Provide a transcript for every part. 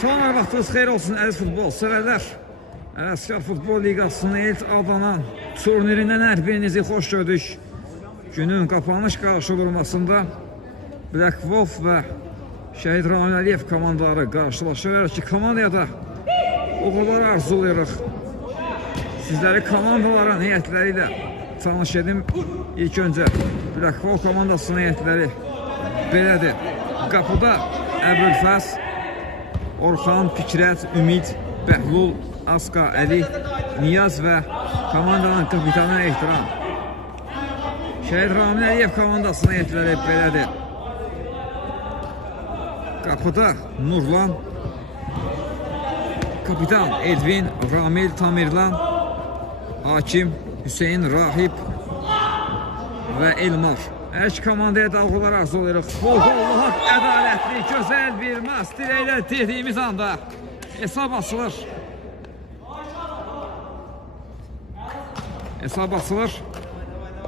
Salamlar, vaxtınız xeyir olsun əziz futbol sevərlər. Ələskar Futbol Liqasının ilk adanan turnirindən hər birinizi xoş gördük. Günün qapanış qarşıdurmasında Black Wolf və Şəhid Ramil Əliyev komandaları qarşılaşır ki, komandaya da uğurlar arzulayırıq. Sizləri komandaların heyətləri ilə tanış edim. İlk öncə Black Wolf komandasının heyətləri belədir. Qapıda Əbülfəz, Orxan, Fikrət, Ümid, Bəhlul, Aska, Əli, Niyaz və komandanın kapitanı Ehtiram. Şəhid Ramil Əliyev komandasının heyətləri belədir. Qapıda Nurlan, kapitan Edvin, Ramil, Tamirlan, Hakim, Hüseyin, Rahib və Elmar. Hər iki komandaya da uğurlar arzulayırıq. Futbolluq, ədalətli, gözəl bir maç diləklə dediyimiz anda hesab açılır. Hesab açılır.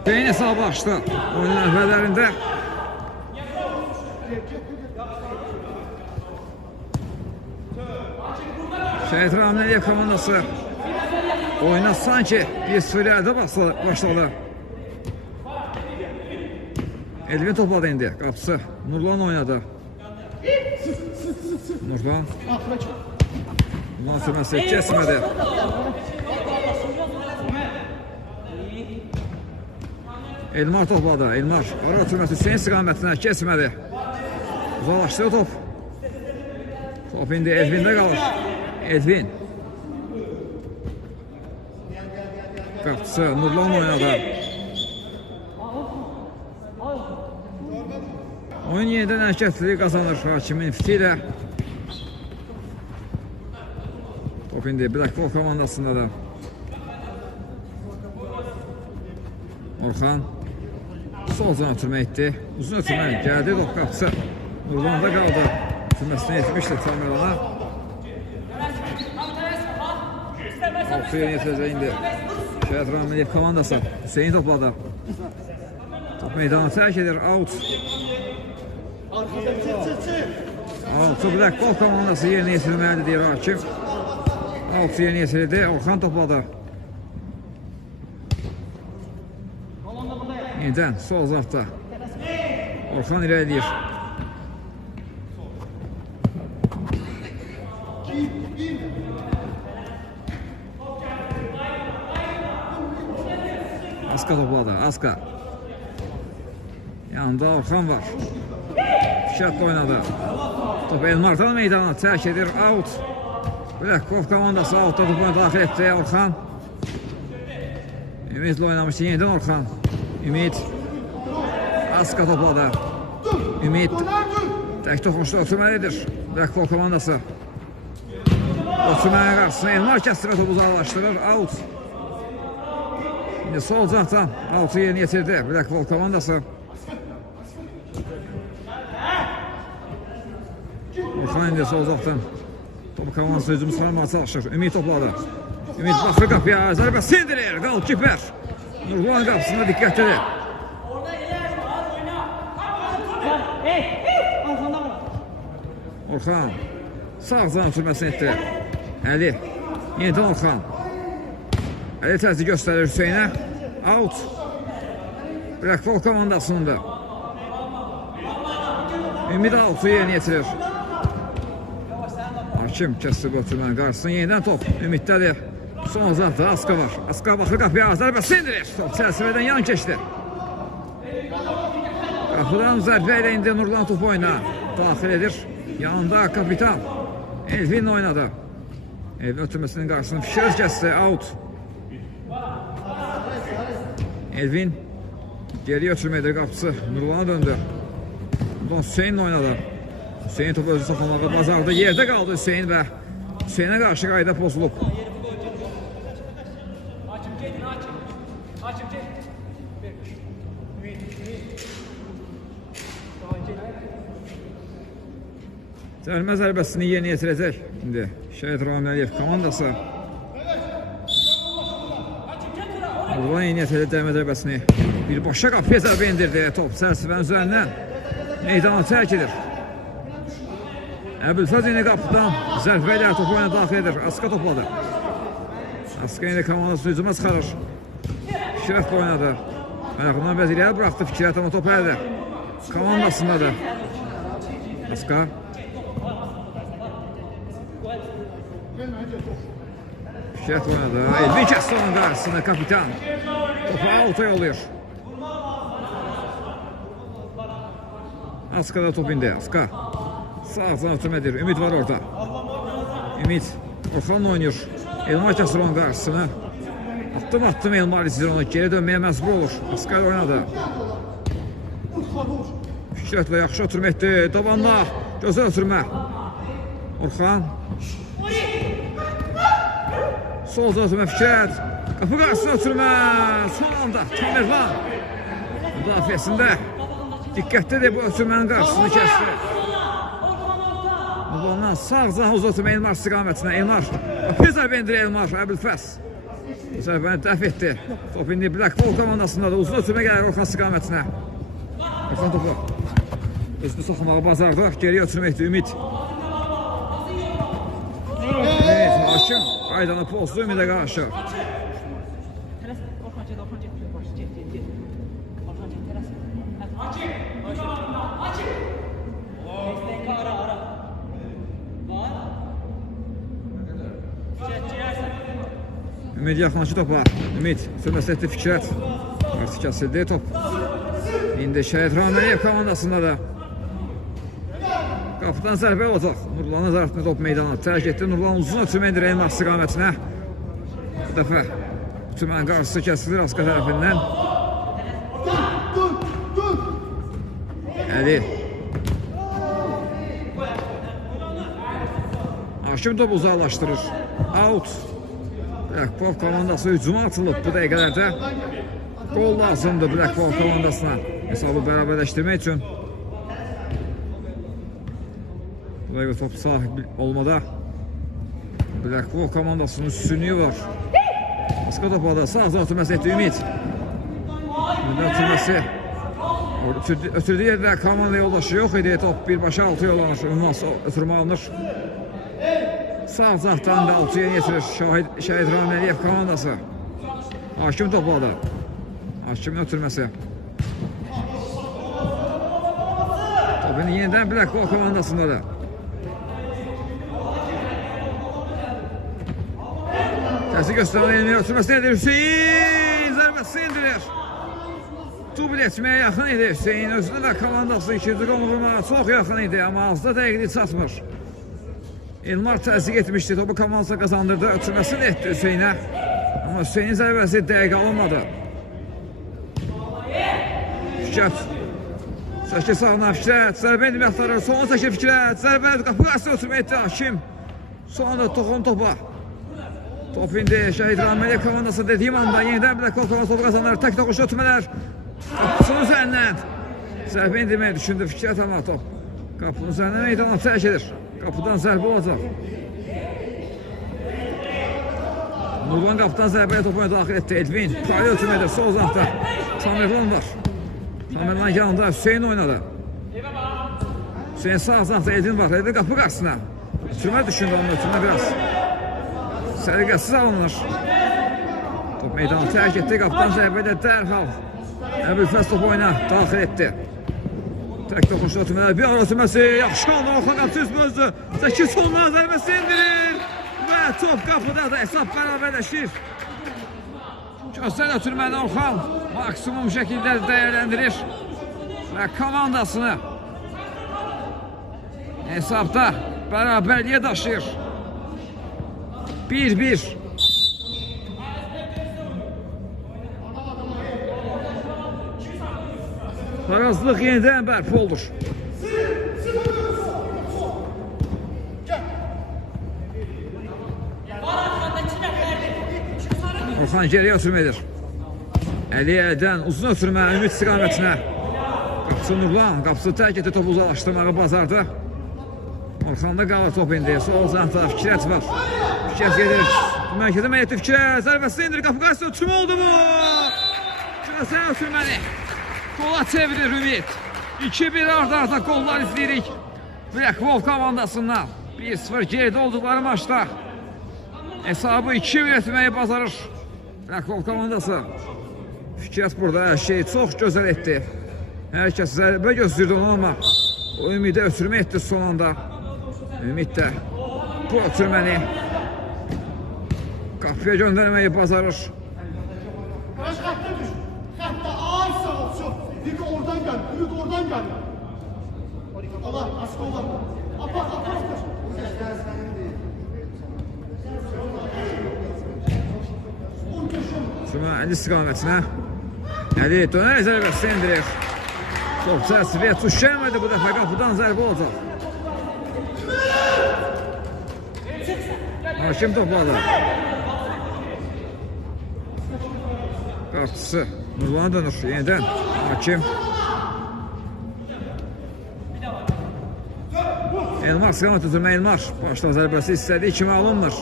Beyin hesabı açdı. Oyun əvvəllərində Şəhid Ramil Əliyev komandası oyuna sanki bir sürədə başladı. Elvin topladı indi. Qapısı Nurlan oynadı. Nurlan Nasırməsi kesmədi. Elmar topladı. Elmar ara türməsi Hüseyin istiqamətinə kesmədi. Uzaqlaşdı top. Top indi Elvində qalır. Elvin Qapısı Nurlan oynadı. Oyun yenidən hərəkətliliyi qazanır Hakimin fiti ilə. Top indi Black Wolf komandasında da. Orxan sol can ötürmə etdi. Uzun ötürmə gəldi. Top qapısı Nurlan'da qaldı. Ötürməsini etmişdir Tamirlana. Topu yeni yetirəcək indi Şəhid Ramil Əliyev komandası. Hüseyin topladı. Top meydanı tərk edir. Out. Altı Black Wolf komandası yerinə yetirilməlidir deyir Hakim. Altı yerinə yetirildi. Orxan topladı. Yenidən sol zafda Orxan irəliyir. Aska topladı. Aska. Yanında Orxan var. Fikrət oynadı. Top Elmardan meydana tərk edir. Out. Black Wolf komandası outda topuna daxil etdi. Orxan. Ümidlə oynamışdı. Yenidən Orxan. Ümid. Aska topladı. Ümid. Tək toxunuşda ötürməlidir. Black Wolf komandası. Ötürməyə qarşısına Elmar kəstirə topu uzaqlaşdırır. Out. İndi sol cahdan out'u yerinə yetirdi. Black Wolf komandası. Orxan indi sol uzaqdan topu komandası hücumu sarmaya çalışır. Ümid topladı. Ümid baxır qapıya. Zərbə sindirir. Qalkiper. Nurlan qapısında diqqətlidir. Orxan sağ can ötürməsini etdi. Əli. Yenidən Orxan. Əli təzyi göstərir Hüseynə. Out. Black Wolf komandasının da. Ümid out'u yerinə yetirir. Hakim kəsdi bu ötürmənin qarşısını. Yenidən top Ümiddədir. Son zafda Aska var. Aska baxır qapıya. Zərbə sindirir. Top çərçivədən yan keçdi. Qapıdan zərbə ilə indi Nurlan topu oyuna daxil edir. Yanında kapitan Elvin oynadı. Elvin ötürməsinin qarşısını Fikrət kəsdi. Out. Elvin geri ötürməkdir qapısı. Nurlan'a döndü. Buradan Hüseyin oynadı. Hüseyin topu özü saxlamağı bazarda. Yerdə qaldı Hüseyin və Hüseyinə qarşı qayda pozulub. Cərimə zərbəsini yerinə yetirəcək indi Şəhid Ramil Əliyev komandası. Nurlan yerinə yetirəcək cərimə zərbəsini. Birbaşa qapıya zərbə indirdi. Top çərçivənin üzərindən meydana tərk edir. Əbülfəz yeni qapıdan zərfə ilə topu oyuna daxil edir. Aska topladı. Aska yeni komandasını hücuma çıxarır. Fikrət oynadı. Ayağından biraz irəli bıraxdı Fikrət, amma top əldə. Komandasındadır. Aska. Fikrət oynadı. Elvin kəsdi onun qarşısında kapitan. Topu alta yolluyor. Aska da top indi. Aska. Sağdan ötürmədir. Ümid var orada. Ümid. Orxanla oynuyor. Elmar kəsir onun qarşısını. Attım Elmar izləyir onu. Geri dönməyə məcbur olur. Aska oynadı. Fikrətlə yaxşı ötürməkdir. Davanla. Gözəl ötürmə. Orxan. Solda ötürmə Fikrət. Qapı qarşısına ötürmə. Son anda Tamerlan. Müdafiəsində. Diqqətlidir bu ötürmənin qarşısını kəsdi. Ondan sağ uzatma Elmar istiqamətinə. Elmar. Bir zərbə indir Elmar. Əbülfəz. Bu zərbəni dəf etdi. Top indi Blackpool komandasında da uzun ötürmə gəlir Orxan istiqamətinə. Orxan topu. Özünü soxmağı bazardı. Geriyə ötürməkdir Ümid. Evet, hakim. Aydanı pozdu Ümidə qarşı. Ümid yaxınlaşı topa. Ümid sürməsi etdi Fikrət. Artıq kəsildi top. İndi Şəhid Raməliyev komandasında da. Qapıdan zərbə olacaq. Nurlan nəzarətində top meydana tərk etdi. Nurlan uzun ötürmə indir Elmar istiqamətinə. Bu dəfə ötürmənin qarşısı kəsilir Aska tərəfindən. Əli. Hakim topu uzaqlaşdırır. Out. Blackpool komandası hücuma atılıb bu dəqiqələrdə. Gol lazımdır Blackpool komandasına hesabı bərabərləşdirmək üçün. Bu dəqiqə top sahib olmada Blackpool komandasının üstünlüyü var. Aska topada sağdan ötürməsi etdi Ümid. Ümidin ötürməsi. Ötürdüyü yerdə komanda yoldaşı yox idi. Top birbaşa altı yollanır. Ondan sonra ötürmə alınır. Sağ zaxdan da altıya getirir Şəhid Raməliyev komandası. Hakim topladı. Hakimin ötürməsi. Topun yenidən Blackpool komandasındadır. Təsi göstərən elmini ötürməsi nedir? Hüseyin zərbəsi indirir. Dubl etməyə yaxın idi Hüseyin. Özünü və komandası ikinci qolunu vurmağa çox yaxın idi. Amma azda dəqiqliyi çatmır. Elmar təzyiq etmişdi, topu komandasına qazandırdı, ötürməsini etdi Hüseynə. Amma Hüseynin zərbəsi dəqiq alınmadı. Fikrət. Çəkir sağına Fikrət, zərbə edib yaxtarır, sonra çəkir Fikrət, zərbə edib qapı qarşısına ötürmə etdi Hakim. Sonra toxun topa. Top indi Şəhid Raməliyev komandası dediyim anda yenidən bir də komandası topu qazanır, tək toxuşu ötürmələr. Qapısının üzərindən. Zərbə indirməyi düşündü Fikrət amma top. Qapının üzərindən meydana tərk edir. Qapıdan zərbə olacaq. Nurlan qapıdan zərbəyə topuna daxil etdi. Elvin, Kali ötürmədir, sol uzaqda. Tamerlan var. Tamerlan yanında Hüseyin oynadı. Hüseyin sağ uzaqda Elvin var. Elvin qapı qarşısına. Ötürmə düşündü onun ötürmə biraz. Səliqəsiz alınır. Top meydanı tərk etdi. Qapıdan zərbəyə dərhal. Əbülfəz topu oyuna daxil etdi. Tək toxunuşda ötürmələr, bir ara ötürməsi, yaxşı qaldı, Orxan qapısı üzmə özü, Zəki soluna zərbəsi indirir və top qapıda da hesab bərabərləşir. Gözəl ötürməni Orxan maksimum şəkildə dəyərləndirir və komandasını hesabda bərabərliyə daşıyır. 1-1. Tarazlıq yenidən bərpa olur. Orxan geriyə ötürmə edir. Əli əldən uzun ötürmə Ümid istiqamətinə. Qapısı Nurlan, qapısı tərk etdi, topu uzaqlaşdırmağı bazardı. Orxanda qalır top indi, sol uzaqda Fikrət var. Fikrət gedir, mərkəzə məyyətli Fikrət, zərbəsi indir, qapı qarşısında ötürmə oldu bu. Gözəl ötürməni. Qola çevirir Ümid. 2-1 arda qollar izləyirik. Black Wolf komandasından 1-0 geride olduqları maçda hesabı 2 üretməyi bacarır Black Wolf komandası. Fikrət burada hər şeyi çox gözəl etdi. Hər kəs zərbə gözləyirdi onu, amma o ümidi ötürmə etdi son anda. Ümid də bu ötürməni qapıya göndərməyi bacarır. Hatta ağır sağ olsun. Bir de oradan gel. Bir de oradan gel. Allah aşkına Allah. Apar. Şuna Əli istiqamətinə. Əli dönərək zərbəsi endirir. Top çərçivəyə tuş gəlmədi, bu dəfə qapıdan zərbə olacaq. Hakim topladı. Qarşısı Nurlan dönür yenidən. Hakim. Elmar istiqamət üzrünə Elmar. Başda zərbəsi istədiyi kimi alınmır.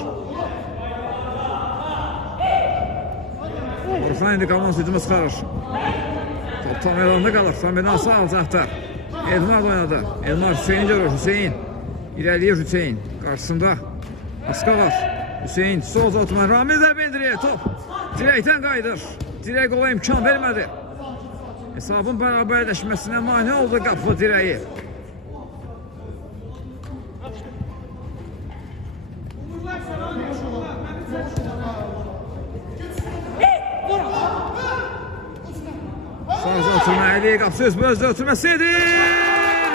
Orxan indi qalan hücuma çıxarır. Top tam elanda qalır. Tam elanda alacaqdır. Elmar oynadı. Elmar Hüseyni görür. Hüseyin. İrəliyir Hüseyin. Qarşısında Aska var. Hüseyin sol uzatma. Ramil zərbə endirir. Top dirəkdən qayıdır. Dirək ola imkan vermədi. Hesabın bərabərləşməsinə mane oldu qapı dirəyi. Sağ uzatma Əli qapısı öz bözdə ötürməsidir.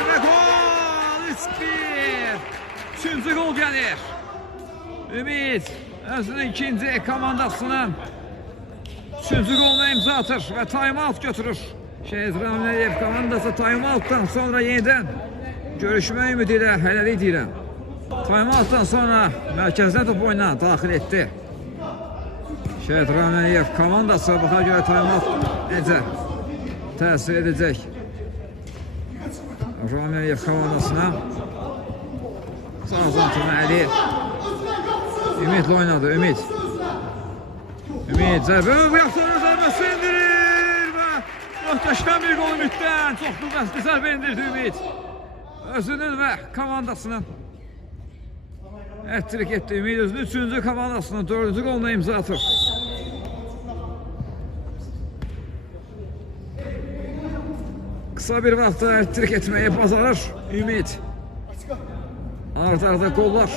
Və gol 3-1. Üçüncü gol gəlir. Ümid özünün ikinci komandasının üçüncü goluna imza atır və time-out götürür. Şəhid Ramilov komandası time-outdan sonra yenidən görüşmə ümidi ilə hələlik deyirəm. Time-outdan sonra mərkəzdən top oyuna daxil etdi. Şəhid Ramilov komandası baxa görə time-out necə təsir edəcək Ramilov komandasına. Sağ uzatma Əli. Ümidlə oynadı, Ümid. Ümid zərbə zərbəsi indirir və möhtəşəm bir gol Ümiddən. Çox qüvvətli zərbə indirdi Ümid. Özünün və komandasının ət-trik etdi. Ümid özünün üçüncü komandasının dördüncü goluna imza atır. Qısa bir vaxtda ət-trik etməyi bacarır Ümid. Arda qollar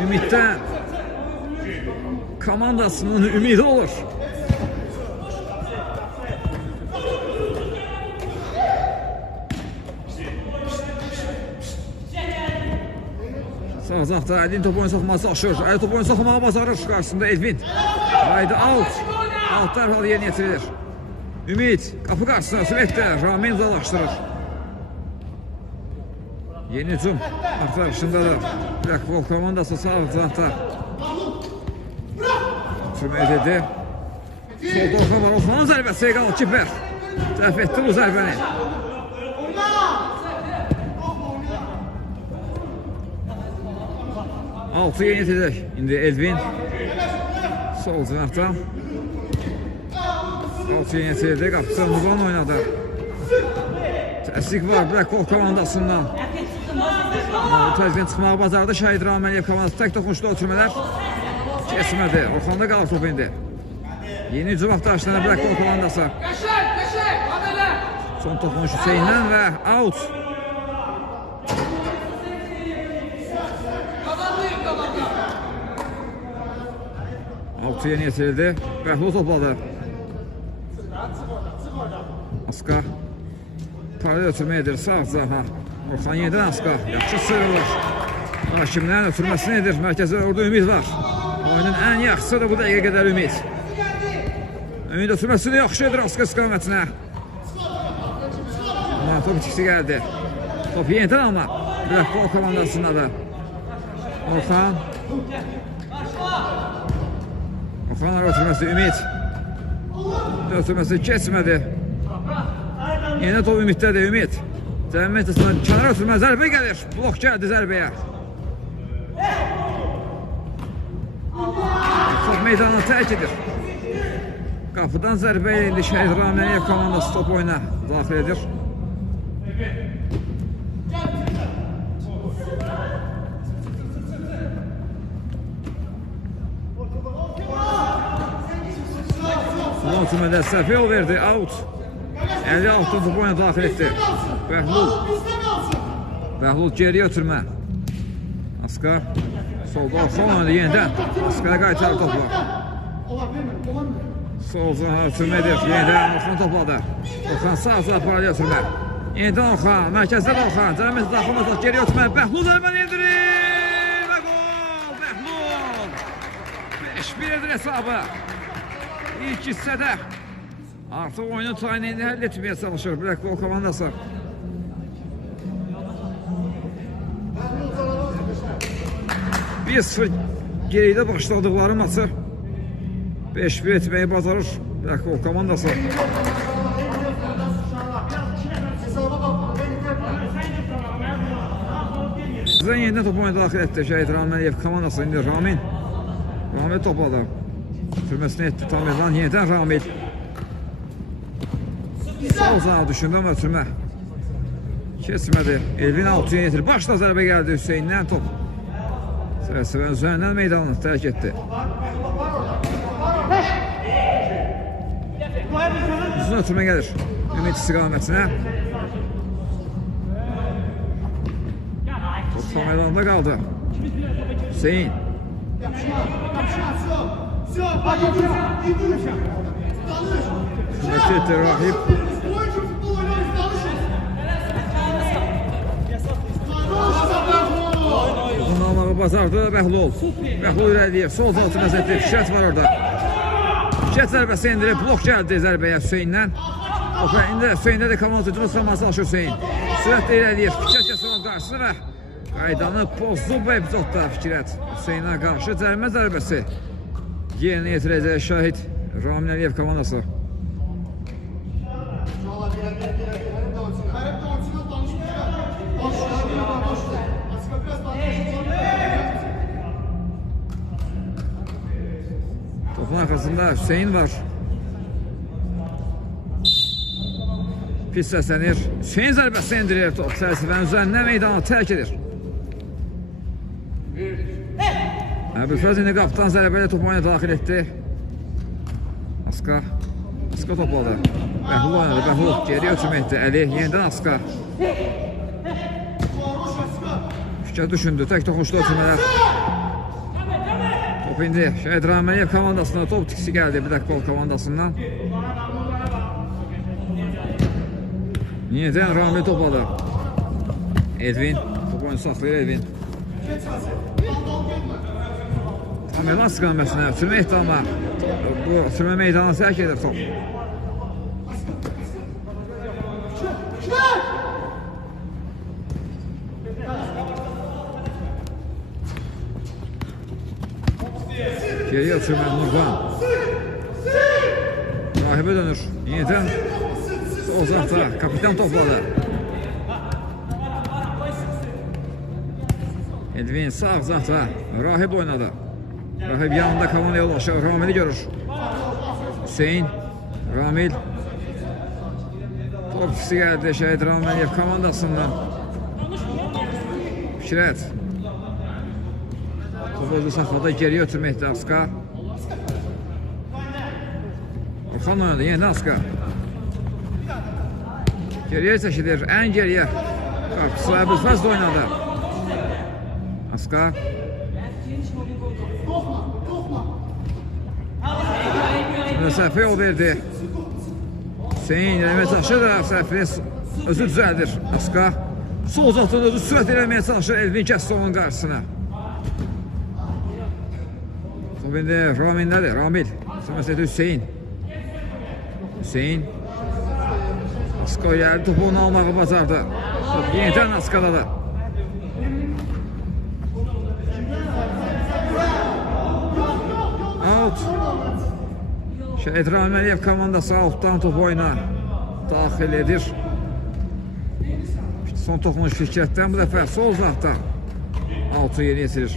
Ümiddən komandasının ümidi olur. Sağ uzaqda Əlin top oyunu soxmağı çalışır. Əli top oyunu soxmağı bacarır. Qarşısında Elvin. Haydi out. Out dərhal yerinə yetirilir. Ümid qapı qarşısına sürətlə Ramin uzaqlaşdırır. Yeni hücum axtarışındadır. Black Wolf komandası sağ uzaqda. Sürməyə dedi. Solda Orxan var. Orxanın zərbəsi qalır. Kiper. Dəf etdi bu zərbəni. Altı yeni yetəcək. İndi Elvin. Sol cinahdan. Altı yeni yetəcək. Qapısı Nurlan oynadı. Təsdik var Black Wolf komandasından. Təzgin çıxmağı bacardı. Şəhid Ramilov komandası tək toxunuşda ötürmələr keçmədi. Orxanda qalır top indi. Yeni hücum axtarışlarına Black Wolf komandası. Son toxunuş Hüseyndən və out. Altı yeni yetirildi. Bəhlul topladı. Aska paralel ötürmə edir. Sağ zaha. Orxan yenidən Aska. Yaxşı sırılır. Hakimlərin ötürməsini edir. Mərkəzdə orada Ümid var. Oyunun ən yaxşısı da bu dəqiqə qədər Ümid. Ümid ötürməsini yaxşı edir Aska istiqamətinə. Amma top itkisi gəldi. Top yenidən ama Black Wolf komandasında da. Orxan. Orxanlar ötürməsi Ümid. Ötürməsi keçmədi. Yeni top Ümid'dədir Ümid. Cəmiyyət əsasında kənara ötürmə zərbə gəlir. Blok gəldi zərbəyə. Top meydanına tərk edir. Qapıdan zərbə ilə indi Şəhid Ramilov komandası top oyuna daxil edir. Son sürmədə səhvə yol verdi. Out. 56 topu oyuna daxil etdi. Bəhlul. Bəhlul geriyə ötürmə. Askar. Solda son oynadı yenidən. Askar'a qaytar topla. Solda ötürmə edir. Yenidən Orxan topladı. Orxan sağ paralel ötürmə. Yenidən Orxan. Mərkəzdə Orxan. Cəmiyyət daxil olmasa geriyə ötürmə. Bəhlul zərbəni endirir. Və gol. Bəhlul. 5-1 edir hesabı. İlk hissədə. Artıq oyunun tayinini həll etməyə çalışır Black Ball komandası. Bir sıfır geridə başladıqları maçı 5-1 etməyi bacarır Black Ball komandası. Bizdən yenidən topu oyuna daxil etdi Şəhid Ramin Əliyev komandası. İndi Ramin topladı. Sürməsini etdi Tamirlan. Yenidən Ramil. Sol uzağa düşündən və ötürmə. Kesmədi. Elvin Altuya yetir. Başla zərbə gəldi Hüseyndən top. Sərəsəvən üzərindən meydanını tərk etdi. Uzun ötürmə gəlir. Ümid istiqamətinə. Top meydanda qaldı. Hüseyin. Sünnət Rahib. Uzun almağı bazardı Bəhlul. Bəhlul irəliyir. Sol altı məzətli Fikrət var orada. Fikrət zərbəsi endirib. Blok gəldi zərbəyə Hüseyndən. İndi Hüseyndə də komandası tutulması alışır Hüseyin. Sürətlə irəliyir. Fikrət Yasovun qarşısını və qaydanı pozdu bu epizodda Fikrət. Hüseynə qarşı cərimə zərbəsi yerinə yetirəcək Şahid Ramin Əliyev komandası. Topun arxasında Hüseyin var. Pis səslənir. Hüseyin zərbəsi endirir top. Sərəsəvən üzərindən meydanı tərk edir. Əbülfəz indi qaptan zərbələ topu oyuna daxil etdi. Askar topladı. Bəhlul oynadı. Bəhlul geriyə ötürmə etdi. Əli yenidən Askar. Fikir düşündü. Tək toxuşdu ötürmələr. Top indi Şəhid Ramin Əliyev komandasına top tikisi gəldi bir dakika komandasından. Yenidən Ramil topladı. Edvin. Top oyunu saxlayır Edvin. Tamirlan istiqamətinə ötürmə ehtimamı. Bu ötürmə meydanı tərk edir top. Geriyə ötürmə Nurban. Rahibə dönür. Yenidən sol uzaqda kapitan topladı. Edvin sağ uzaqda. Rahib oynadı. Rahib yanında kalan yoldaşı Ramil'i görür. Hüseyin, Ramil. Top ikisi gəldi Şəhid Ramin Əliyev komandasından. Fikrət. Top özü saxladı, geriyə ötürməkdə Askar. Orxan oynadı, yenidən Askar. Geriyə çəkilir, ən geriyə. Qapısı Əbülfəz də oynadı. Askar. Səhvə yol verdi. Hüseyin eləməyə çalışır da səhvini özü düzəldir. Askar. Sol uzaqdan özü sürət eləməyə çalışır. Elvin kəsdi onun qarşısına. Top indi Ramindədir. Ramil. Sürməsədə Hüseyin. Hüseyin. Askar gəldi. Topu onu almağı bacardı. Top yenidən Askar'dadır. Out. Şəhid Ramin Əliyev komandası altdan topu oyuna daxil edir. Son toxunuş Fikrətdən bu dəfə sol uzaqdan Out'u yerinə yetirir.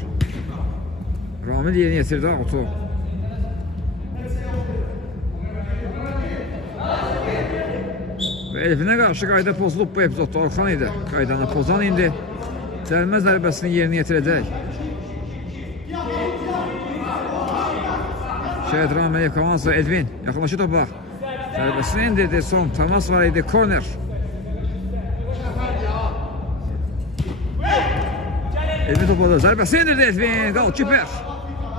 Ramil yerinə yetirdi Out'u. Və Elvinə qarşı qayda pozulub bu epizodda. Orxan idi qaydanı pozan, indi cərimə zərbəsini yerinə yetirəcək. Şəhid Raməyev komandası Edvin yaxınlaşır topa. Zərbəsini indirdi. Son təmas var idi. Korner. Edvin topladı. Zərbəsini indirdi Edvin. Qalkiper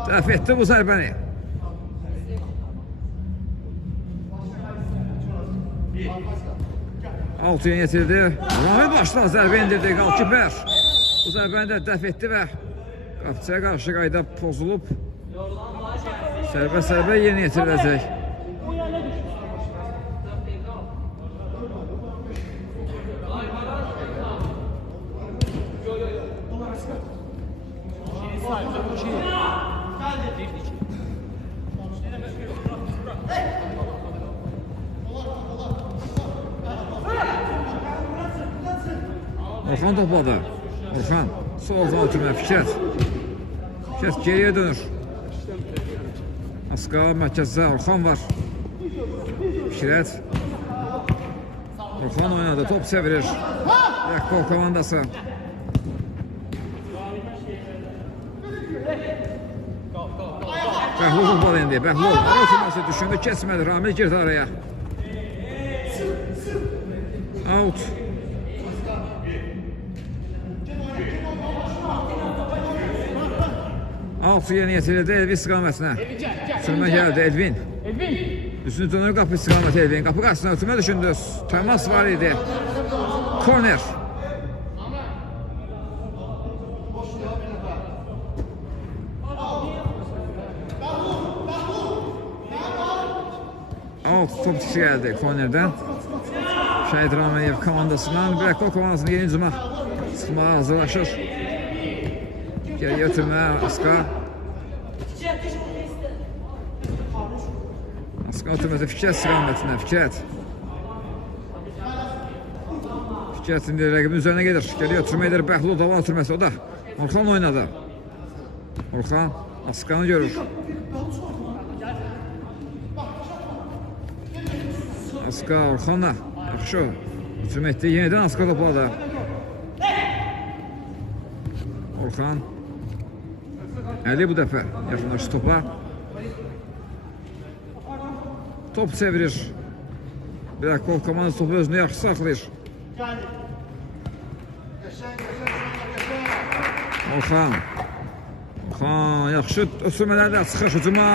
dəf etdi bu zərbəni. Altıya yetirdi. Rami başla zərbə indirdi. Qalkiper bu zərbəni də dəf etdi və qapçıya qarşı qayda pozulub. Sərbə yeni yetiriləcək. Orxan topladı. Orxan sol zaman tümə Fikrət. Fikrət geriyə dönür. Aska mərkəzdə Orxan var. Fikrət. Orxan oynadı. Top çevirir. Rəqqol komandası. Bəhlul topladı indi. Bəhlul. Arasılması düşündü. Kesmədi. Ramil girdi araya. Out. Altı yeni yetirildi Elvin istiqamətinə. Sürmə gəldi Elvin. Üstünü dönür qapı istiqaməti Elvin. Qapı qarşısına ötürmə düşündü. Təmas var idi. Korner. Alt top çıxışı gəldi kornerdən. Şəhid Raməyev komandasından Bərkol komandasının yeni cuma çıxmağa hazırlaşır. Geriyə ötürmə Aska. Aska ötürməsi Fikrət istiqamətinə. Fikrət. Fikrət indi rəqibin üzərinə gedir. Geriyə ötürmə edir Bəhlul davam ötürməsi o da. Orxan oynadı. Orxan Askanı görür. Aska Orxanla. Yaxşı. Ötürmə etdi. Yenidən Aska topladı. Orxan. Əli bu dəfə yaxınlaşdı topa. Top çevirir. Bərkol komandası topu özünü yaxşı saxlayır. Orxan. Orxan yaxşı ötürmələrdə çıxış hücuma.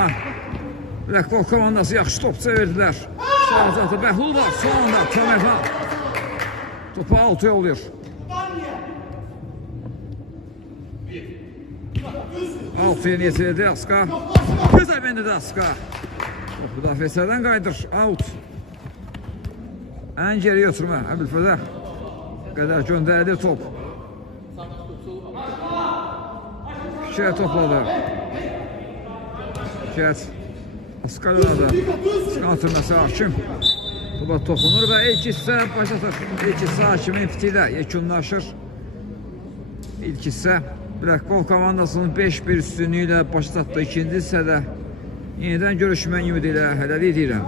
Bərkol komandası yaxşı top çevirdilər. Sağ Bəhlul var. Son anda Tamerhan. Topu altı yolluyor. Altı yeni yetirildi Aska. Güzel bende de Aska. Müdafiəsərdən qaydır. Out. Ən geriyə ötürmə. Əbülfədə qədər göndərdi top. Fikrət topladı. Fikrət Aska yolladı. Aska ötürməsi hakim. Topa toxunur və ilk hissə başlatır. İlk hissə hakimin fitilə yekunlaşır. İlk hissə Bərkol komandasının 5-1 üstünlüyü ilə başa çatdı. İkinci hissədə yenidən görüşmək ümidi ilə hələlik edirəm.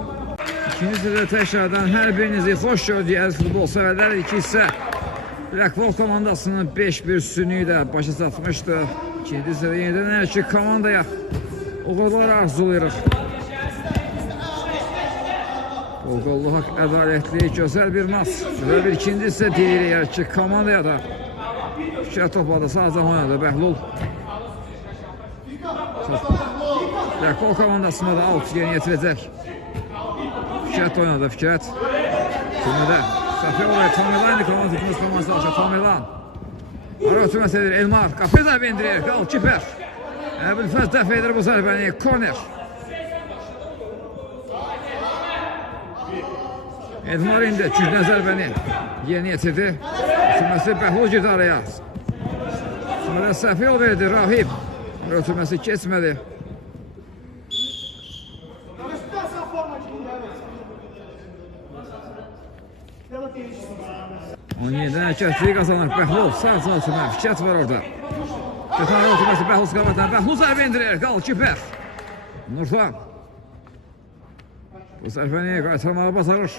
İkinci hissədə təkrardan hər birinizi xoş gördük əziz futbol sevərlər. İki hissə Bərkol komandasının 5-1 üstünlüyü ilə başa çatmışdı. İkinci hissədə yenidən hər iki komandaya uğurlar arzulayırıq. Bol-qollu haqq ədalətli, gözəl bir maç. Gözəl bir ikinci hissə deyirik hər iki komandaya da. Fikrət topladı, sağcan oynadı Bəhlul. Bərkol komandasında da alt yeni yetirəcək. Fikrət oynadı, Fikrət. Tümüdə. Səfiyə olayı Tamerlan komandasının komandası alışa Tamerlan. Ara ötürməsi edir Elmar. Qapı zərbə indirir. Qal kiper. Əbülfəz dəf edir bu zərbəni. Korner. Elmar indi. Güclə zərbəni yeni yetirdi. Ötürməsi Bəhlul girdi araya. Sonra Səfiyə verdi Rahib. Ara ötürməsi keçmədi. 17'den erkekliği kazanır Bəhlul. Sağ ötürmə. Fikrət var orada. Kötənin ötürməsi Bəhlul sıqabatdan. Bəhlul zərbə indirir. Qal kiper. Nurfan. Bu zərbəni qaytarmağı bacarır.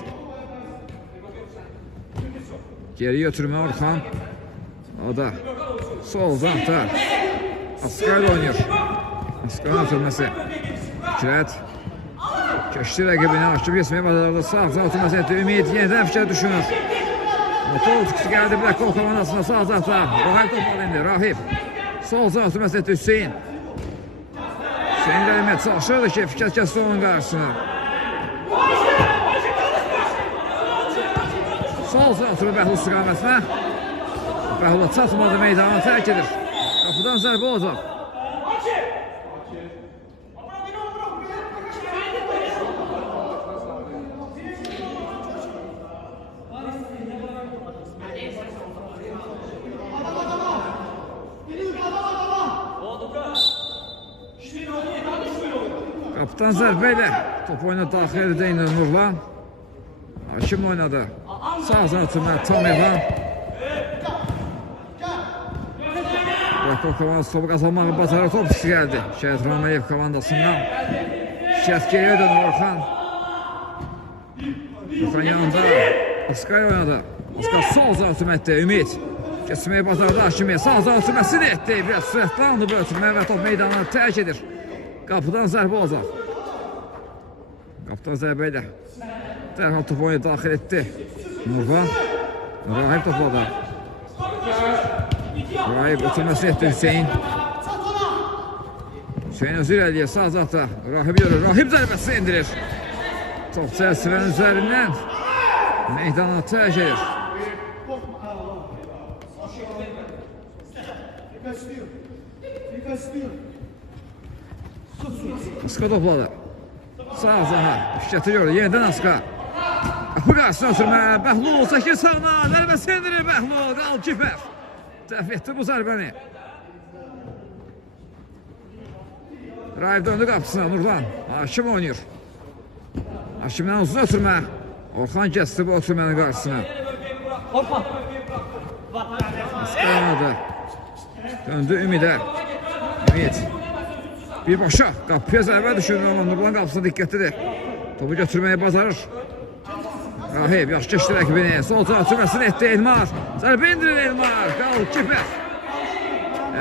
Geriyə ötürmə Orxan. O da sol zahda. Askar oynuyor. Askarın ötürməsi. Fikrət. Keçdi rəqibini açıb geçməyə bacardı. Sağ zatı məsələdə Ümid yenidən fikrə düşünür. Motor çıxışı gəldi Blackpool komandasına sağ zatda. Rahib topladı indi. Rahib. Sol zatı məsələdə Hüseyin. Hüseyin Qəlimət çalışırdı ki, Fikrət kəsdi onun qarşısına. Sol zatı Bəhlul istiqamətinə. Bəhlul çatmadı, meydanı tərk edir. Qapıdan zərbə olacaq. Kaptan zərbə ilə top oyuna daxil edə indi Nurlan. Hakim oynadı. Sağ zatından tam yalan. Blackpool komandası topu qazanmağı bacarır. Top düşü gəldi. Şəhid Ramayev komandasından. Şəhid geriyə dönür Orxan. Orxan yanında. Askay oynadı. Askay sol zatı mətdə Ümid. Keçməyə bacardı Hakimiyə. Sağ zatı məsələ etdi. Biraz sürətli andı bu ötürmə və top meydanına tərk edir. Qapıdan zərbə olacaq. Qapıdan zərbə ilə dərhal top oyuna daxil etdi. Nurlan. Rahib topladı. Rahib oturmasını etdi Hüseyin. Hüseyin özür eləyir sağ zatda. Rahib görür. Rahib zərbəsini indirir. Top çərçivənin üzərindən meydana tərk edir. Aska topladı. Sağ zaha. Fikrəti gördü. Yenidən Aska. Qapı qarşısına ötürmə. Bəhlul çəkir sağına. Zərbəsi indirir Bəhlul. Qal kiper. Dəf etdi bu zərbəni. Rahib döndü qapısına. Nurlan. Hakim oynayır. Hakimdən uzun ötürmə. Orxan kəsdi bu ötürmənin qarşısına. Aska oynadı. Döndü Ümidə. Ümid. Birbaşa qapıya zərbə düşürür amma Nurlan qapısına diqqətlidir. Topu götürməyə bacarır. Rahib yaxşı keçdi rəqibini. Sol taraf ötürməsini etdi Elmar. Zərbə indirir Elmar. Qal kiper.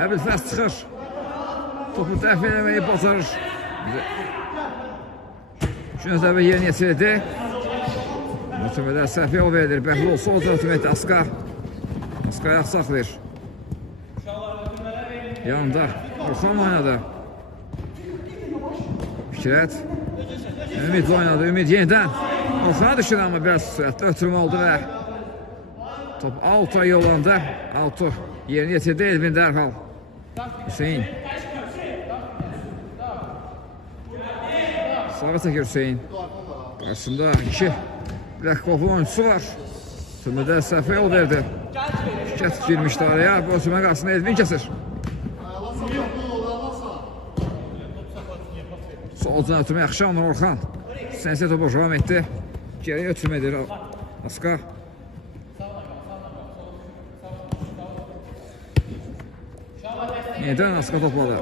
Əbil Fəs çıxır. Topu dəf eləməyi bacarır. Üçüncü zərbə yerinə yetirildi. Ötürmələr səhv yol verilir. Bəhlul sol taraf ötürməkdə Aska. Aska ayaq saxlayır. Yanında Orxan oynadı. Fikrət. Ümid oynadı. Ümid yenidən Orxana düşür amma biraz sürətli ötürmə oldu və top Alto'ya yollandı. Alto yerini yetirdi Elvin dərhal. Hüseyin. Sağa çəkir Hüseyin. Qarşısında iki Blackpool oyuncusu var. Tümüdə səhv yol verdi. Fikrət girmişdi araya. Bu ötürmə qarşısında Elvin kəsir. Solcan ötürmə yaxşı alınır Orxan. Sənsiyə topu ram etdi. Geriyə ötürmə edir Aska. Yenidən Aska topladı.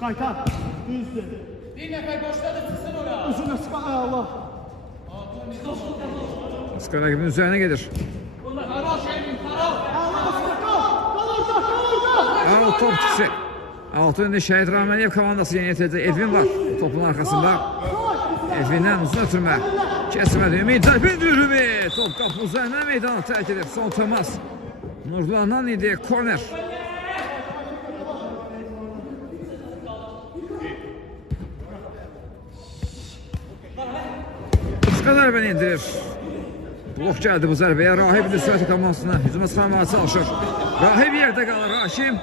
Qaytar. Düzdür. Bir nəfər boşladı çıxsın ora. Uzun Aska. Allah. Aska rəqibinin üzərinə gedir. Al top çıxsı. Altı indi Şəhid Ramayev komandası yeni yetirdi. Elvin var topun arkasında. Elvin'dən uzun ötürmə. Kesmədi. Ümid zərbə indirir Ümid. Top qapı üzərindən meydana tərk edir. Son təmas. Nurlandan idi. Korner. Aska zərbəni indirir. Blok gəldi bu zərbəyə. Rahib indi sürəti komandasına hücuma çıxarmağa çalışır. Rahib yerdə qalır. Hakim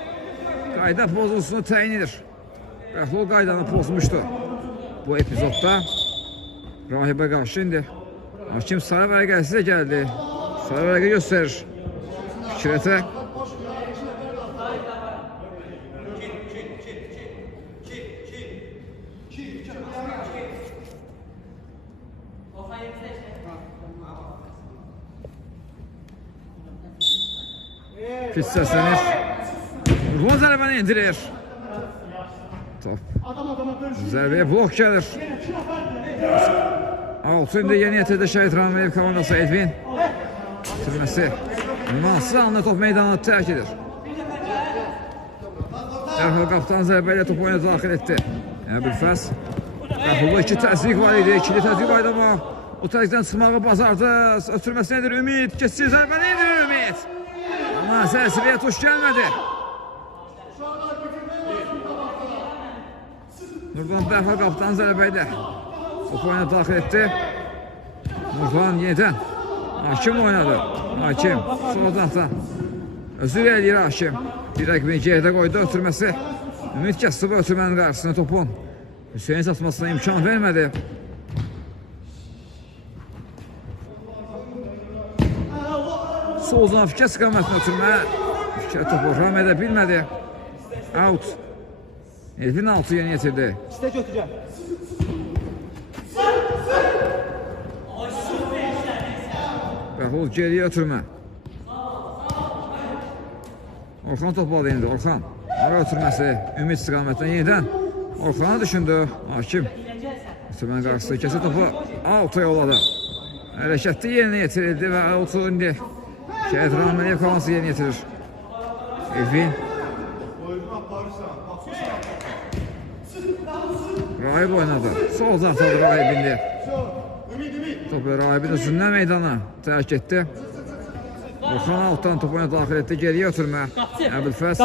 qayda pozulsunu təyin edir. Bəhlul qaydanı pozmuşdu bu epizodda. Rahibə qarşı indi Hakim sarı vərəqəsi də gəldi. Sarı vərəqə göstərir Fikrətə. Pis səslənir. Nurlan zərbəni indirir. Top. Zərbəyə blok gəlir. Altı indi yeni yetirdi Şəhid Ramayev komandası Elvin. Sürməsi. Mansız anında top meydanına tərk edir. Dərhal qaptan zərbə ilə top oyuna daxil etdi. Əbülfəz. Rəhullu 2 təzyiq var idi. 2-li təzyiq var idi amma o təzyiqdən çıxmağı bacardı. Ötürməsi nedir Ümid? Keçici zərbə nedir Ümid? Amma Zəlziliyə tuş gəlmədi. Nurdan Bəhra qaptan zərbə ilə top oyuna daxil etdi. Nurdan yenidən Hakim oynadı. Hakim sol tərəfdən özür eləyir Hakim. Bir rəqbini geridə qoydu ötürməsi. Ümid kəsdi bu ötürmənin qarşısına topun. Hüseyin satmasına imkan vermədi. Soldan fikir istiqamətini ötürmə. Fikir topu ram edə bilmədi. Out. Elvin altı yeni yetirdi. İşte götüreceğim. Rəhul geriyə ötürmə. Orxan topu aldı indi. Orxan. Ara ötürməsi. Ümid istiqamətdən yenidən. Orxan'a düşündü. Hakim. Ötürmənin qarşısı. Kəsə topu alta yolladı. Hərəkətli yerinə yetirildi və altu indi. Şəhid Rahməliyev komansı yerinə yetirir. Elvin. Rahib oynadı. Sol uzaqdadır Rahib indi. Topu Rahibin üzündən meydana tərk etdi. Orxan altdan topu oyuna daxil etdi. Geriyə ötürmə. Əbülfəz.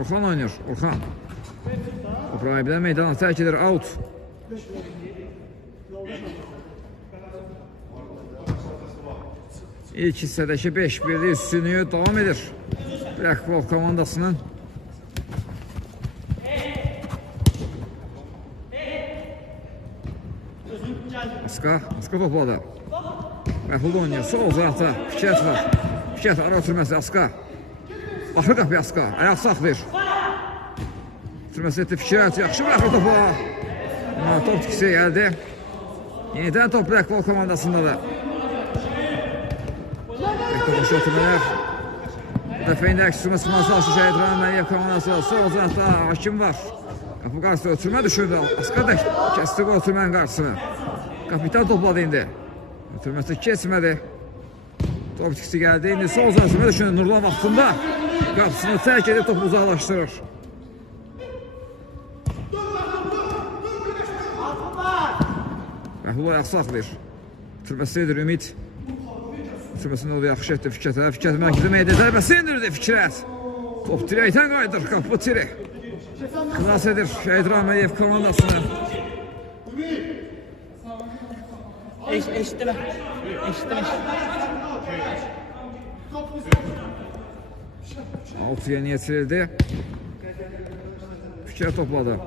Orxan oynayır. Orxan. Topu Rahibdən meydana tərk edir. Out. İlk hissədəki 5-1'li üstünlüyü davam edir. Black Wolf komandasının. Aska topladı. Rəhul oynayır. Sol uzaqda. Fikrət var. Fikrət ara ötürməsi Aska. Baxır qapıya Aska. Ayaq saxlayır. Ötürməsi etdi Fikrət. Yaxşı bıraxır topu. Amma top tikisi gəldi. Yenidən top Black Wolf komandasındadır. Başı ötürmələr. Bu dəfə indi əksürməsi Mazdaşı Şəhid Rahməliyev komandası. Sol uzaqda Hakim var. Qapı qarşısında ötürmə düşürdü. Aska da kəsdi bu ötürmənin qarşısını. Kapitan topladı indi. Ötürməsi keçmədi. Top tikisi gəldi. İndi sol uzaqsına düşündü. Nurlan vaxtında qapısını tərk edib topu uzaqlaşdırır. Rəhul ayaq saxlayır. Ötürməsidir Ümid. Ötürməsində o da yaxşı etdi Fikrətə. Fikrət mərkəzi meydə zərbəsi indirdi Fikrət. Top dirəkdən qaydır. Qapı tiri. Xilas edir Şəhid Rahməliyev komandasını. Eşitdim. Alt yeni yetirildi. Fikrət topladı.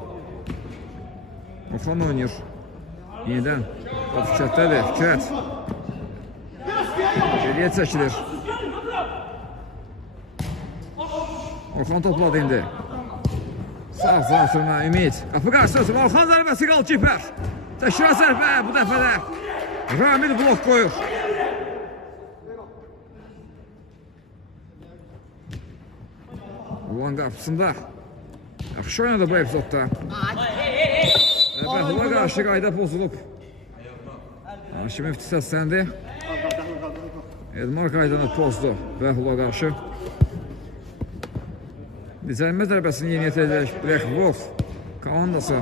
Orxan oynayır. Yenidən. O Fikrətdədir. Fikrət. Geriyə çəkilir. Orxan topladı indi. Sağ ötürmə Ümid. Qapı qarşısı ötürmə. Orxan zərbəsi qal kiper. Təkrar zərbə bu dəfə də. Ramil blok qoyur. Ulan qapısında. Yaxşı oynadı bu epizodda. Bəhula qarşı qayda pozulub. Hakim iftisəsləndi. Elmar qaydanı pozdu Bəhula qarşı. Dizəlmə zərbəsini yeni yetirdi Black Wolf komandası.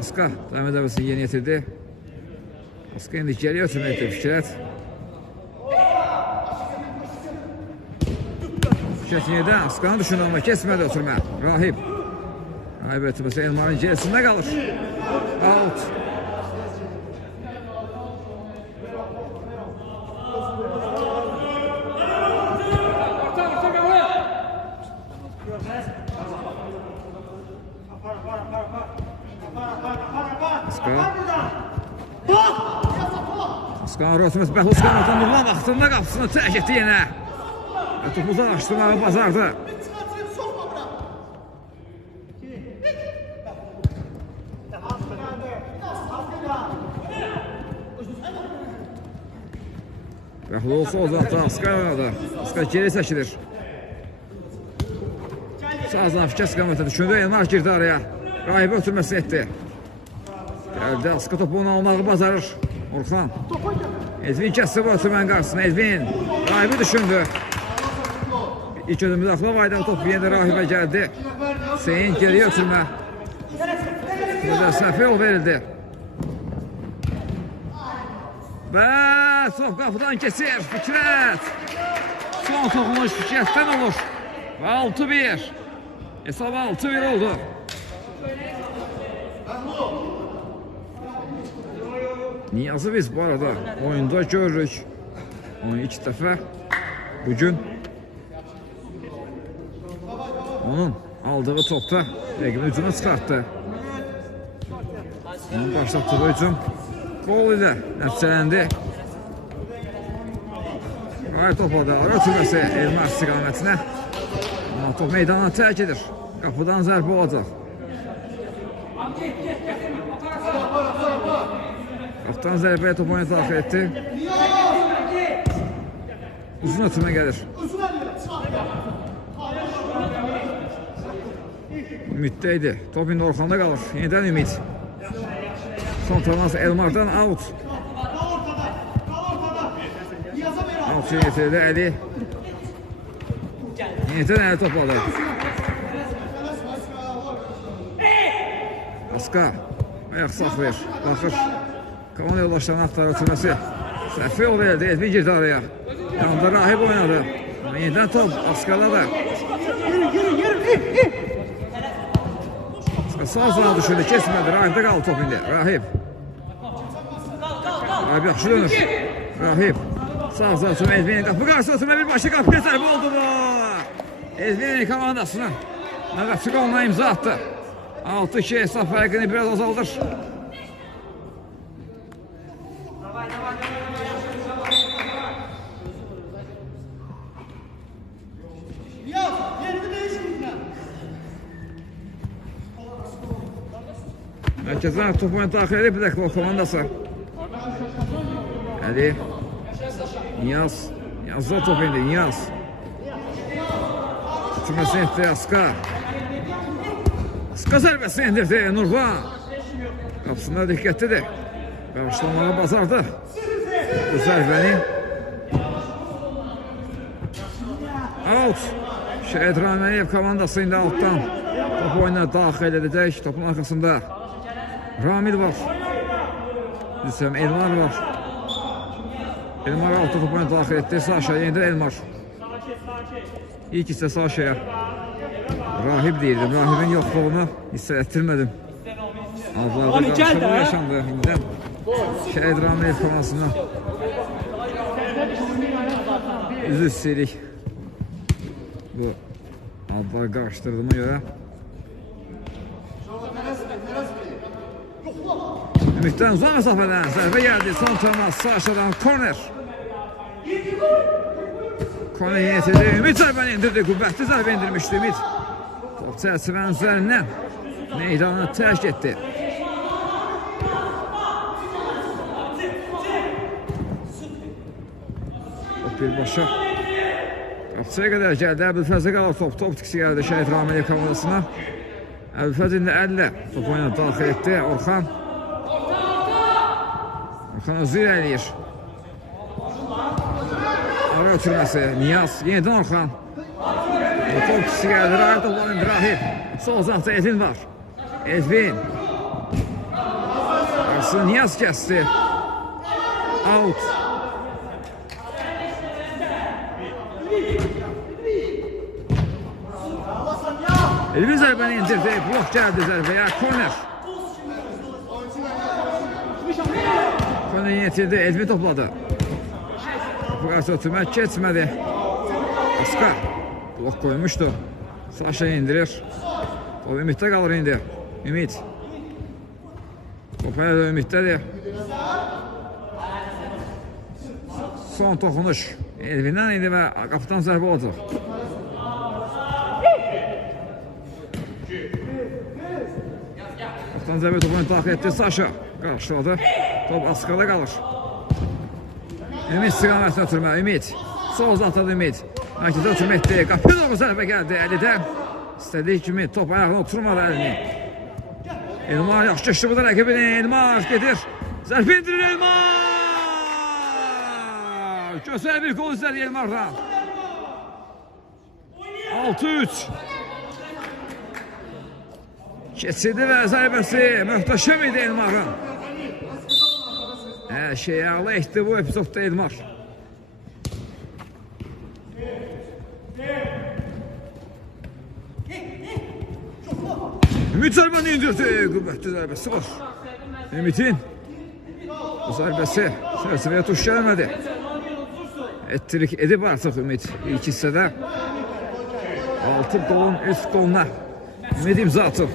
Aska dəymə zərbəsini yeni yetirdi. Aska indi geriyə ötürmə etdi Fikrət. Fikrət yenidən Askanı düşündü amma kesmədi ötürmə. Rahib. Rahib ötürməsi Elmarın gerisində qalır. Out. Askan rötümüz Bəhluskan orta Nurlan vaxtında qapısını tərk etdi yenə. Topu uzaqlaşdırmağı bacardı. Bəhlu olsa o zaten Askan oynadı. Askan geri çəkilir. Sağdan fikir istiqamətə düşündü. Elmar girdi araya. Rahibi ötürməsi etdi. Gəldi Aska topu onu almağı bacarır. Orxan. Elvin kəsdi bu ötürmənin qarşısına. Elvin. Rahibi düşündü. İlk önü müdaxilə var idi. Top yenə də Rahibə gəldi. Hüseyin geriyə ötürmə. Burada səhvə yol verildi. Və top qapıdan keçir. Fikrət. Son toxunuş Fikrətdən olur. Və 6-1. Hesab 6-1 oldu. Niyazı biz bu arada oyunda görürük. Onu ilk dəfə bugün onun aldığı topda rəqibini hücuma çıxartdı. Onun başlatdığı hücum gol ilə nəticələndi. Hayır topada ötürməsi Elmar istiqamətinə. Amma top meydana tərk edir. Qapıdan zərbə olacaq. Qapıdan zərbəyə top oyuna daxil etdi. Uzun ötürmə gəlir. Ümiddə idi. Top indi Orxanda qalır. Yenidən Ümid. Son temas Elmar'dan out. Out yetirdi Əli. Yenidən Əli topladı. Aska ayaq saxlayır. Baxır. Kavan yoldaşlarının atları ötürməsi. Səhvi yol verildi. Edvin girdi araya. Yanında Rahib oynadı. Yenidən top Aska'da. Sağ sağa düşürdü, kesmedi. Rahib'de qaldı top indi. Rahib. Rahib yaxşı dönür. Rahib. Sağ sağa düşürmə Edvin'in qapı qarşı ötürmə bir başı qapıya zərbə oldu bu. Edvin'in komandasının növbətçi qoluna imza attı. 6-2 hesab fərqini biraz azaldır. Mərkəzdən top oyuna daxil edib bir dəqiqə o komandası. Əli. Niyaz. Niyazda top indi. Niyaz. Tutmasını etdi Aska. Aska zərbəsini indirdi Nurvan. Qapısında diqqətlidir. Qarşılamağa bazardı. Bu zərbəni. Out. Şəhid Rahməliyev komandası indi altdan top oyuna daxil edəcək. Topun arxasında Ramil var. Düzsəm Elmar var. Elmar altı top oyuna daxil etdi. Saşa yenidən Elmar. İlk hissə Saşa'ya. Rahib deyirdim. Rahibin yoxluğunu hissə etdirmədim. Adlarda qarşılığı yaşandı. İndən Şəhid Rahməliyev komandasına üzü istəyirik. Bu adları qarşıdırdığıma görə Ümiddən uzun məsafədən zərbə gəldi. Son temas Saşa'dan korner. Korner yetirdi. Ümid zərbəni indirdi. Qüvvətli zərbə indirmişdi Ümid. Top çərçivənin üzərindən meydanı tərk etdi. Top birbaşa qapıçıya qədər gəldi. Əbülfəzə qalır top. Top tikisi gəldi Şəhid Rahməliyev komandasına. Əbülfəz indi əllə top oyuna daxil etdi. Orxan. Orxan özü irəliyir. Ara ötürməsi. Niyaz. Yenidən Orxan. Top tikisi gəldi. Rahib toplanın Rahib. Sol uzaqda Edvin var. Edvin. Qarşısını Niyaz kəsdi. Out. Edvin zərbəni indirdi. Blok gəldi zərbəyə. Korner. Korner yetirdi. Edvin topladı. Bu qarşı ötürmək keçmədi. Aska. Blok koymuşdu. Saşa indirir. O Ümiddə qalır indi. Ümid. Top hələ də Ümiddədir. Son toxunuş. Edvindən indi və qapıdan zərbə olacaq. Qapıdan zərbə topunu daxil etdi. Saşa qarşıladı. Top Askada qalır. Ümid istiqamətini ötürmə. Ümid. Sol uzaqdadır Ümid. Mərkəzdə ötürmə etdi. Qapıya doğru zərbə gəldi Əlidən. İstədiyi kimi top ayağına oturmadı Əlini. Elmar yaxşı keçdi bu da rəqibini. Elmar gedir. Zərbə indirir Elmar. Gözəl bir gol izlədi Elmardan. 6-3. Keçirdi və zərbəsi möhtəşəm idi Elmarın. Hər şey əla etdi bu epizodda Elmar. Ümit zərbəni indirdi. Qüvvətli zərbəsi var. Ümit'in bu zərbəsi çərçivəyə tuş gəlmədi. Ettirik edib artıq Ümit ilk hissədə. 6 golun üst goluna Ümit imza atıb.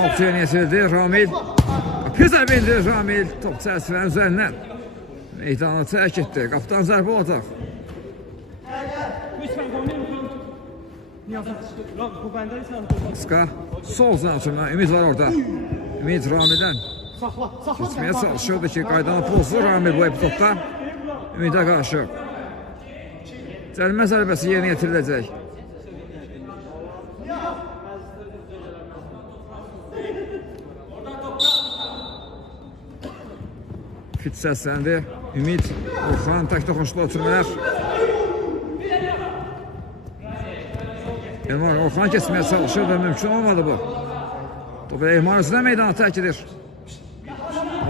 Altıya nesildi Ramil. Pis zərbə indir Ramil. Top çərçivənin üzərindən meydana tərk etdi. Qapıdan zərbə olacaq. Ska sol zanatına Ümit var orada. Ümit Ramil'den geçmeye çalışıyordu ki qaydanı pozdu Ramil bu epizodda. Ümit'e qarşı. Cəlmə zərbəsi yerinə yetiriləcək. Fit səsləndi. Ümit, Orxan tək toxunuşda ötürmələr. Elmar Orxan kesməyə çalışır və mümkün olmadı bu. Topu Elmar üzrə meydana tərk edir.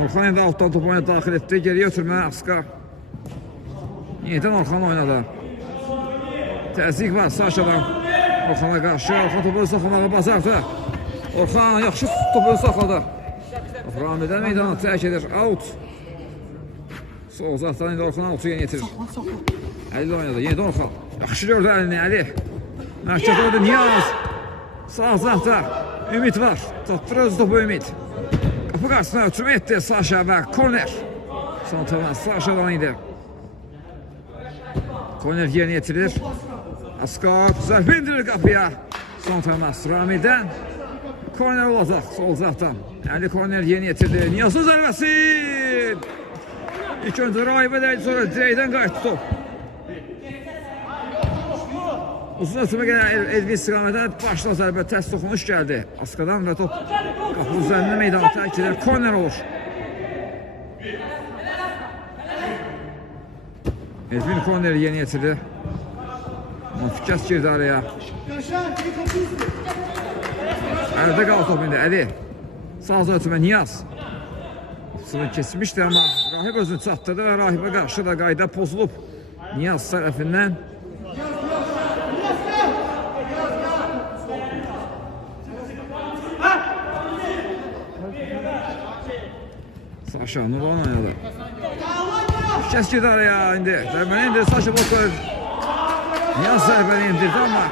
Orxan indi altdan topu oyuna daxil etdi. Geriyə ötürməyə Aska. Yenidən Orxan oynadı. Təzyiq var Saşadan. Orxana qarşı. Orxan topu saxlamağı bacardı. Orxan yaxşı topu saxladı. Ramil'dən meydana tərk edir. Out. Sol uzaqdan indi Orxan Altu'ya yetirir. Əli oynadı. Yenidən Orxan. Yaxşı gördü əlini Əli. Mərkəz oynadı Niyaz. Sağ uzaqda Ümit var. Tutdur öz topu Ümit. Qapı qarşısına ötürmə etdi Saşa və korner. Son tavan Saşadan idi. Korner yerinə yetirir. Askar zərbə indirir qapıya. Son təmas Ramil'dən korner olacaq sol uzaqdan. Əli korner yerinə yetirdi. Niyazın zərbəsi. İlk öncə Rahibə dəydi, sonra dirəkdən qayıtdı top. Uzun ötürmə gələn Elvin istiqamədən başla zərbə tərs toxunuş gəldi. Askadan və top qapı üzərində meydana tərk edir. Korner olur. Elvin korneri yeni yetirdi. Fikəs girdi araya. Əldə qaldı top indi Əli. Sağ ötürmə Niyaz. Sınır kesmişdi ama Rahib özünü çatdırdı və Rahibə qarşı da qayda pozulub Niyaz tərəfindən. Saşa Nurlan oynadı. Fikəs girdi araya indi. Zərbəni indirdi Saşa Bokar. Niyaz zərbəni indirdi ama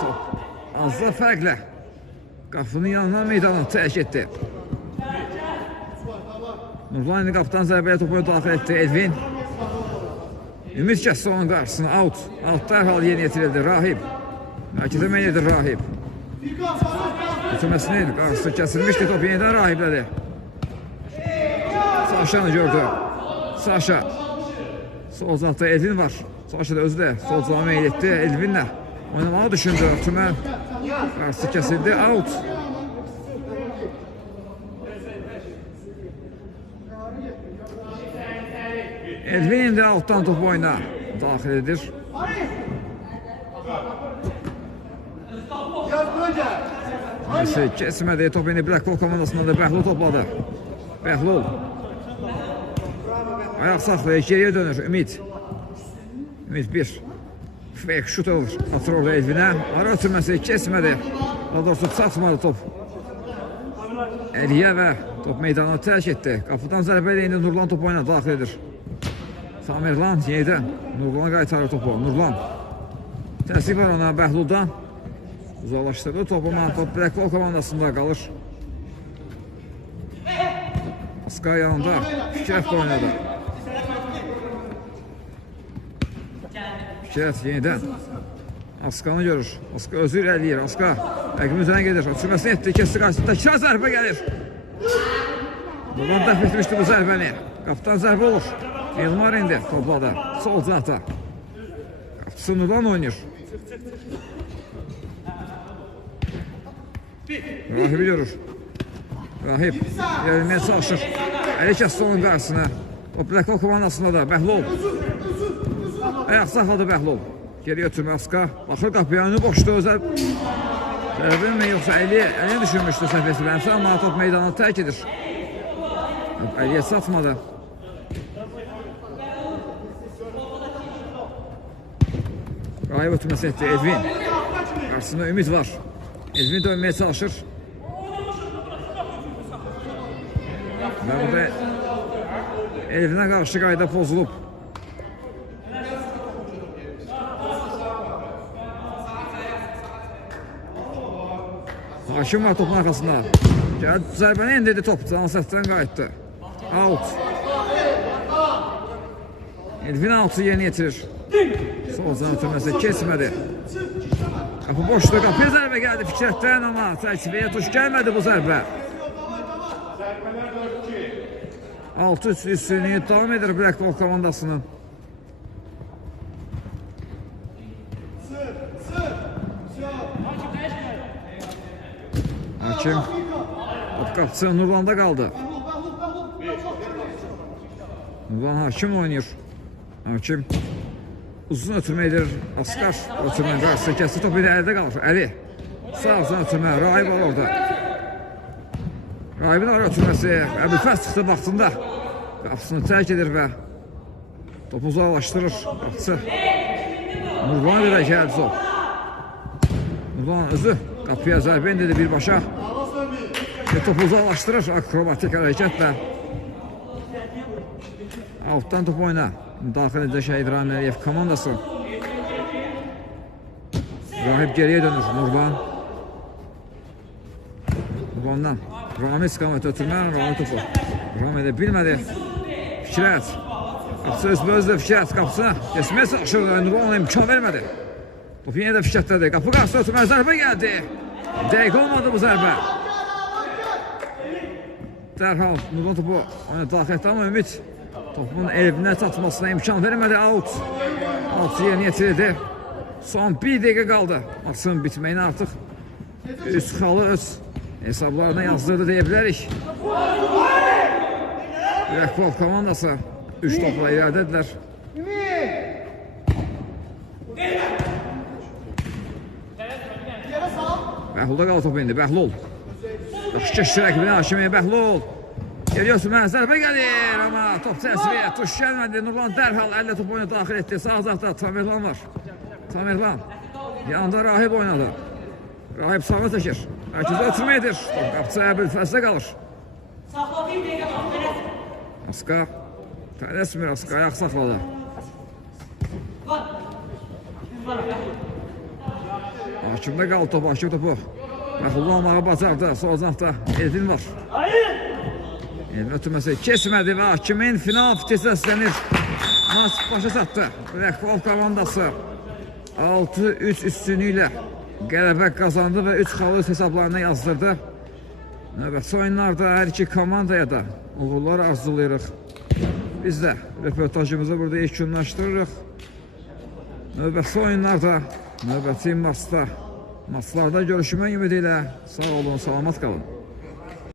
top az da fərqlə qapının yanına meydana tərk etdi. Nurlan indi qapıdan zərbəyə topu daxil etdi Elvin. Ümid kəsdi onun qarşısına. Out. Out dərhal yeni yetirildi Rahib. Mərkəzə meylədir Rahib. Bütünməsinin qarşısı kəsilmişdi. Top yenidən Rahiblədi. Saşanı gördü. Saşa. Sol uzaqda Elvin var. Saşa da özü də sol uzağa meyl etdi. Elvinlə oynamağı düşündü. Tümən qarşısı kəsildi. Out. Elvin indi alttan topu oyuna daxil edir. Neyse kesmədi. Top indi Blackpool komandasından da Bəhlul topladı. Bəhlul. Ayaq saxlayır. Geriyə dönür Ümid. Ümid bir. Fake şut olur. Atır orada Elvinə. Ara ötürməsi kesmədi. Daha doğrusu çatmadı top. Əliyə və top meydana tərk etdi. Qapıdan zərbə ilə indi Nurlan topu oyuna daxil edir. Samirlan yenidən Nurlan qaytarır topu. Nurlan. Təsvib var ona Bəhluldan. Uzaqlaşdırdı topu. Top Blackpool komandasında qalır. Aska yanında Fikrət oynadı. Fikrət yenidən Askanı görür. Aska özü irəliyir. Aska rəqibin üzərinə gedir. Ötürməsini etdi. Kesti qarşısında. Kira zərbə gəlir. Nurlan dəf etmişdi bu zərbəni. Qapıdan zərbə olur. Elmar indi topladı. Sol cəhətə. Qapısı Nurlan oynayır. Rahibi görür. Rahib yerine çalışır. Əli kəsdi onun qarşısına. O Blackball komandasında da Bəhlol. Ayaq saxladı Bəhlol. Geri götürmə Aska. Baxır qapıya önü boşdu özəl. Zərbin mi yoxsa Əliyə düşünmüşdü səfiyesi. Bənsə amma top meydanı tərk edir. Əliyə satmadı. Rahib ötürməsi etdi Edvin. Qarşısında ümid var. Edvin dönməyə çalışır. Və burada Elvinə qarşı qayda pozulub. Hakim var topun arxasında. Zərbəni endirdi top. Cansətdən qayıtdı. Out. Elvin out'u yeni yetirir. Sol can ötürməsi kesmədi. Qapı boşda qapıya zərbə gəldi Fikrətdən amma çəkisibəyə tuş gəlmədi bu zərbə. 6-3 üstünlüyü davam edir Blackball komandasının. Hakim qapısı Nurlan'da qaldı. Nurlan Hakim oynayır. Hakim uzun ötürmə edir. Askar ötürmə qarşısı kəsdi. Top ilə əldə qalır. Əli sağ uzun ötürmə. Rahib var orada. Rahibin ara ötürməsi. Əbülfəz çıxdı vaxtında. Qapısını tərk edir və topu uzaqlaşdırır. Qapısı Nurlan ilə gəldi top. Nurlan özü qapıya zərbə endirdi birbaşa. Topu uzaqlaşdırır akrobatik hərəkətlə. Altdan top oyna. Daxil edə Şəhid Rahim Əliyev komandası. Rahib geriyə dönür. Nurlan. Nurlandan. Rami istiqamət ötürmə. Rami topu. Rami edə bilmədi. Fikrət. Qapısı özbözdə Fikrət qapısına. Kesməyə çalışır. Nurlan'a imkan vermədi. Top yenə də Fikrətdədir. Qapı qarşısı ötürmə. Zərbə gəldi. Dəqiq olmadı bu zərbə. Dərhal Nurlan topu daxil etdi amma ümid topun Elvinə çatmasına imkan vermədi. Out. Out yerinə yetirildi. Son bir dəqiqə qaldı. Maçın bitməyini artıq üst xalı öz hesablarına yazdırdı deyə bilərik. Blackball komandası 3 topla irəlidədirlər. Bəhlolda qaldı top indi. Bəhlol. Yaxşı keçdi rəqibinə Hakimiyə Bəhlol. Geliyorsun mən zərbə gəlir amma top təsiriyə tuş gəlmədi. Nurlan dərhal əllə top oyuna daxil etdi. Sağ zaqda Tamerlan var. Tamerlan yanında Rahib oynadı. Rahib sağa çəkir. Mərkəzə ötürmə edir. Top qapısı Əbülfəzdə qalır. Aska tələsmir. Aska ayaq saxladı. Hakimdə qaldı top. Hakim topu Bəhlol almağı bacardı. Sol zaqda Edvin var. Elvin ötürməsi kesmədi və Hakimin final fiti səslənir. Maç başa çatdı. Blackball komandası 6-3 üstünlüyü ilə qələbə qazandı və 3 xalı hesablarına yazdırdı. Növbəti oyunlarda hər iki komandaya da uğurlar arzulayırıq. Biz də röportajımızı burada yekunlaşdırırıq. Növbəti oyunlarda, növbəti maçlarda görüşmək ümidi ilə sağ olun, salamat qalın.